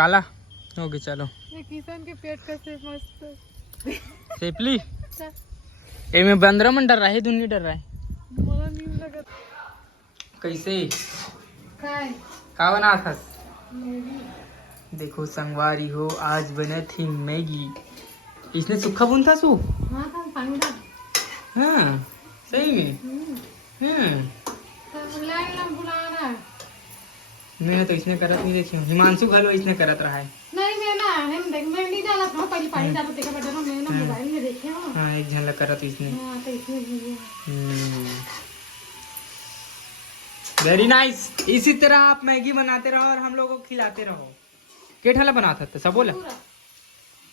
काला हो गया। चलो ये किसान के पेट कैसे मस्त सेपली ए में 15 मन डर रहा है, दुनिया डर रहा है। मला नींद लगत कैसे काय का बना था? मेरी देखो संगवारी हो, आज बना थी मैगी। इसने सूखा बुन था सू। हाँ था पानी डाल हाँ सही में। तो लाइन लम बुला रहा है। मैंने तो इसने करत नहीं देखी। हिमांशु घलो इसने करत रहा है। नहीं मैं ना हम देख मैं नहीं डाला था पहले पानी डाल देखा बेटा ना मैं ना मोबाइल में देखे हो। हाँ एक झलक करत इसने। हाँ तो इसमें वेरी नाइस। इसी तरह आप मैगी बनाते रहो और हम लोगों को खिलाते रहो। के ठाला बनाता था सब बोला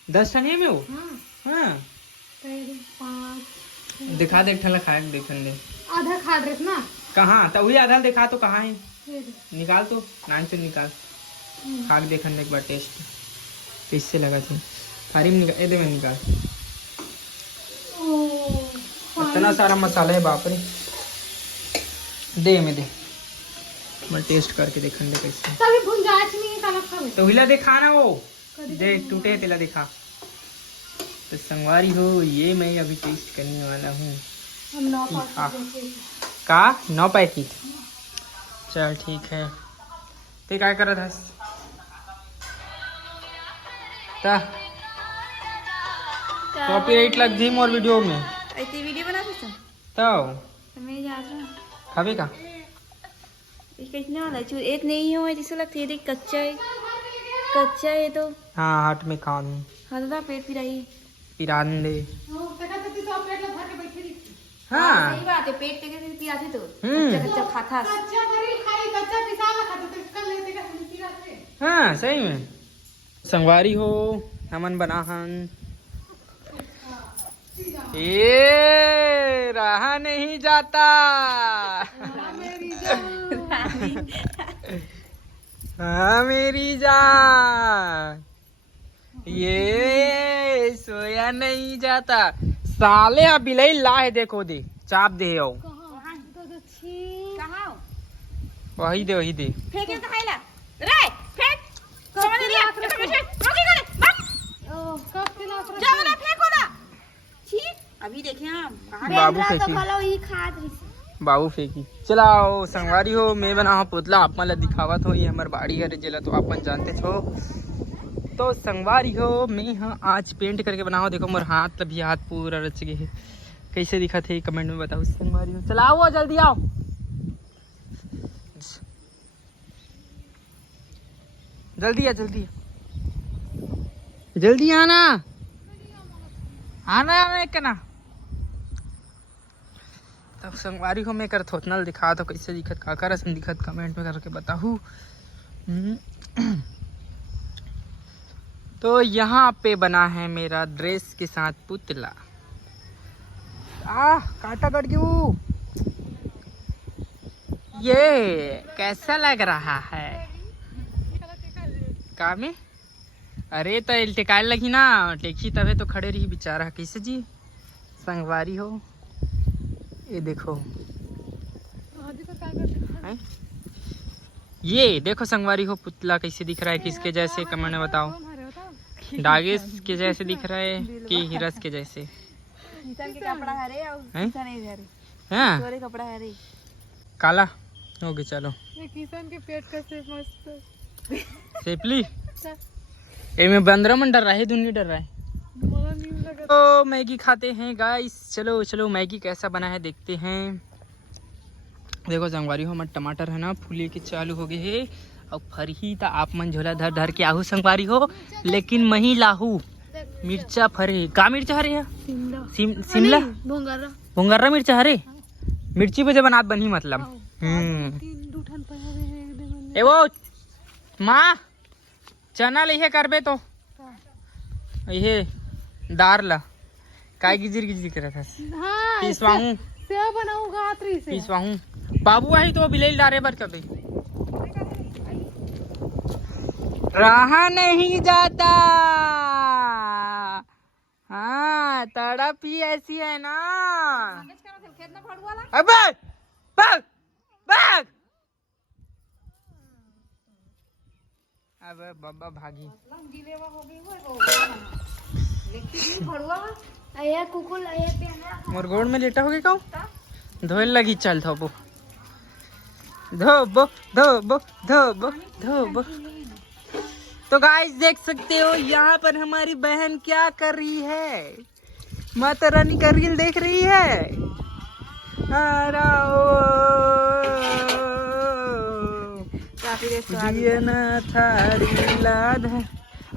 10 ठन है में वो। हाँ दिखा दे, एक ठाला खाए देखन दे। आधा खा रहे ना कहाँ तो वही आधा दिखा तो कहाँ है, फिर निकाल तो नाइन से निकाल। खा के देखन दे एक बार टेस्ट कैसे लगा थी। थारी में निकाल दे, में निकाल। इतना सारा मसाला है बाप रे। दे में दे, मैं टेस्ट करके देखन दे कैसे। तभी भुंजाच नहीं काला खावे तो हिला दिखा ना वो दे टूटे तेला दिखा। तो संगवारी हो ये मैं अभी टेस्ट करने वाला हूँ। हम नौ हाँ। का 9 पैकेट। चल ठीक है। ते काय करत हस? कॉपीराइट लग दी मोर वीडियो में। ऐसी वीडियो बनाते थे तो मैं जा रहा हूँ। खावे का कितने वाला है? एक नहीं हो जिससे लगता है देख कच्चा है, कच्चा है तो हाँ हाट में खा दूँ हल्का पेट पिराई। पिरान दे। हाँ हाँ सही बात है, पेट टेके से पिराते तो कच्चा कच्चा खाता। हाँ सही में। संगवारी हो हमन बना हन ये रहा नहीं जाता। हाँ मेरी जान ये सोया नहीं जाता। साले अब बिलाई लाए देखो दे चाप दे आओ। कहाँ वही दे फेंके तो खाइला रे फेंक समझ लिया रोकी करे जा वाला फेंको ना। ठीक अभी देखे हम बाबू फेंकी ही खा रही बाबू फेंकी। चलाओ संगवारी हो मैं बना हो पुतला आप मला दिखावत हो। ये हमार बाड़ी है जिला तो आप जानते छो। तो संगवारी हो मैं हाँ आज पेंट करके बना हो। देखो मोर हाथ भी हाथ पूरा रच गए है। कैसे दिखा थे कमेंट में बताओ संगवारी हो। चलाओ जल्दी आओ जल्दी आ जल्दी आना आना एक ना। तब संगवारी को मैं कर थोतनल दिखा तो कैसे दिखत का रसम दिखत कमेंट में करके बताहू। तो यहाँ पे बना है मेरा ड्रेस के साथ पुतला। काटा कट क्यों? ये कैसा लग रहा है का में? अरे तो टिकाल लगी ना टेकी तबे तो खड़े रही बेचारा। कैसे जी संगवारी हो ये देखो है? ये देखो संगवारी हो पुतला कैसे दिख रहा है, किसके जैसे कमेंट में बताओ। डागेस के जैसे दिख रहा है कि हिरस के जैसे? किसान के कपड़ा हरे और किसान नहीं हरे। हाँ तोरे कपड़ा हरे काला हो गया। चलो ये किसान के पेट कैसे मस्त सेपली ए में 15 मन डर रहा है, दुनिया डर रहा है। मला नींद लगत तो मैगी खाते हैं गाइस। चलो मैगी कैसा बना है देखते हैं। देखो संगवारी हो हमारे टमाटर है ना फूले के चालू हो गए है और फरही था आप मन झोला धर धर के आहू संगवारी हो। लेकिन मही लाहू मिर्चा फरे का मिर्चा हरे है शिमला भुंगर्रा मिर्चा हरे मिर्ची वजह बनात बनी मतलब। ए वो माँ चना ले करबे तो ये दार ला काय गिजिर गिजिर करत हस। हाँ पिसवाहू सेव बनाऊंगा आतरी से पिसवाहू बाबू आई तो बिलेल डारे बर कबे रहा नहीं जाता। हाँ तड़प ही ऐसी है ना। अबे भाग भाग अब बाबा भागी आया कुकुल आया प्यारा मोर गोड़ में लेटा हो गए कहूँ धोए लगी चल धोबो धोबो धोबो धोबो धोबो। तो गाइस देख सकते हो यहाँ पर हमारी बहन क्या कर रही है, माता रानी का रील देख रही है।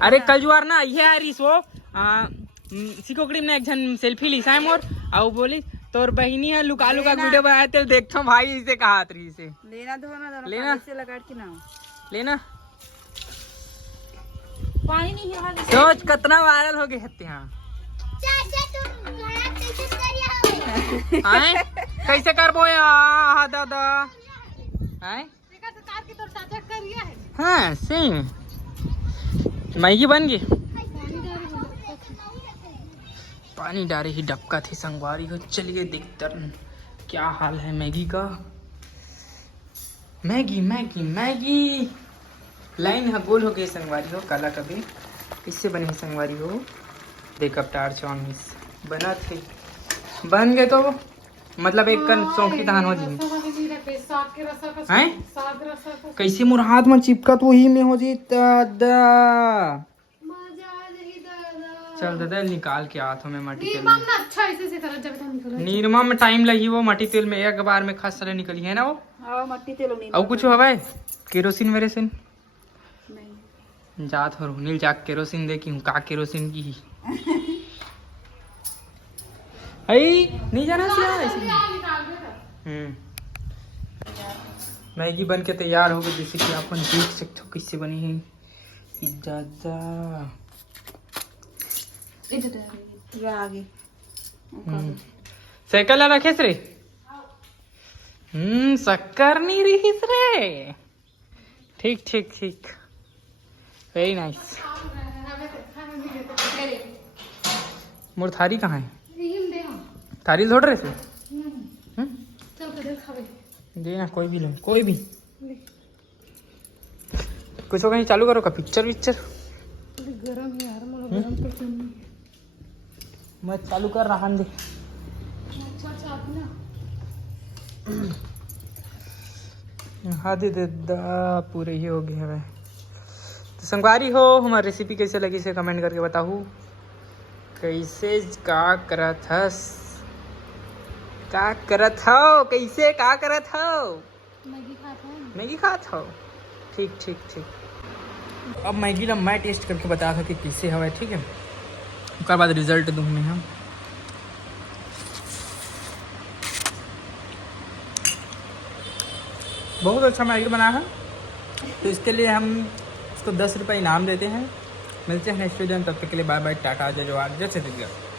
अरे कल जुआर ना ये आ रही सो सिकोकड़ी में एक जन सेल्फी ली साइम और आओ बोली तोर बहिनी है लुका लुका वीडियो बनाए थे देखो भाई इसे कहा रही से लेना धोना लेना से लगा के ना लेना पानी नहीं है सोच कितना वायरल हो गए हत्ते यहाँ आए कैसे करबो या दादा आए हाँ सही मैगी बन गई पानी डारे ही डबका थी संगवारी हो। चलिए देखते क्या हाल है मैगी का। मैगी मैगी मैगी लाइन है गोल हो गई संगवारी हो काला कभी इससे बने हैं संगवारी हो। देख अब टार चौमिस बना थे बन गए तो मतलब एक कन सौंखी धान हो जी हैं कैसे मोर हाथ में चिपका तो वही में हो जी दादा। चल दादा निकाल के हाथों में मट्टी तेल में नीरमा में टाइम लगी वो मट्टी तेल में एक बार में खास सारे निकली है ना वो मट्टी तेल और कुछ हवा केरोसिन वेरोसिन नहीं जात हो नील जाक केरोसिन देखी हूँ का केरोसिन की आई नहीं जाना मैगी बन के तैयार हो गई जैसे कि आप देख सकते हो कैसे बनी है दादा। आगे साइकिल रखे रे शक्कर नहीं रही रे ठीक ठीक ठीक वेरी नाइस। मोर थारी कहाँ है थारी छोड़ रहे थे देना कोई भी ले कोई भी कुछ कहीं चालू करो का पिक्चर विक्चर मैं चालू कर रहा दे हाँ दे पूरे ही हो गए हैं। तो संगवारी हो हमारी रेसिपी कैसे लगी से कमेंट करके बताओ कैसे का करत हस का करत हो कैसे का करत हो मैगी खात हो ठीक ठीक ठीक। अब मैगी ना मैं टेस्ट करके बता था कि कैसे हवा ठीक है उसके बाद रिजल्ट दूंगे हम। बहुत अच्छा मैगी बना है तो इसके लिए हम इसको 10 रुपये इनाम देते हैं। मिलते हैं नेक्स्ट वीडियो में तब तक के लिए बाय बाय टाटा जय जवाहर जय छत्तीसगढ़।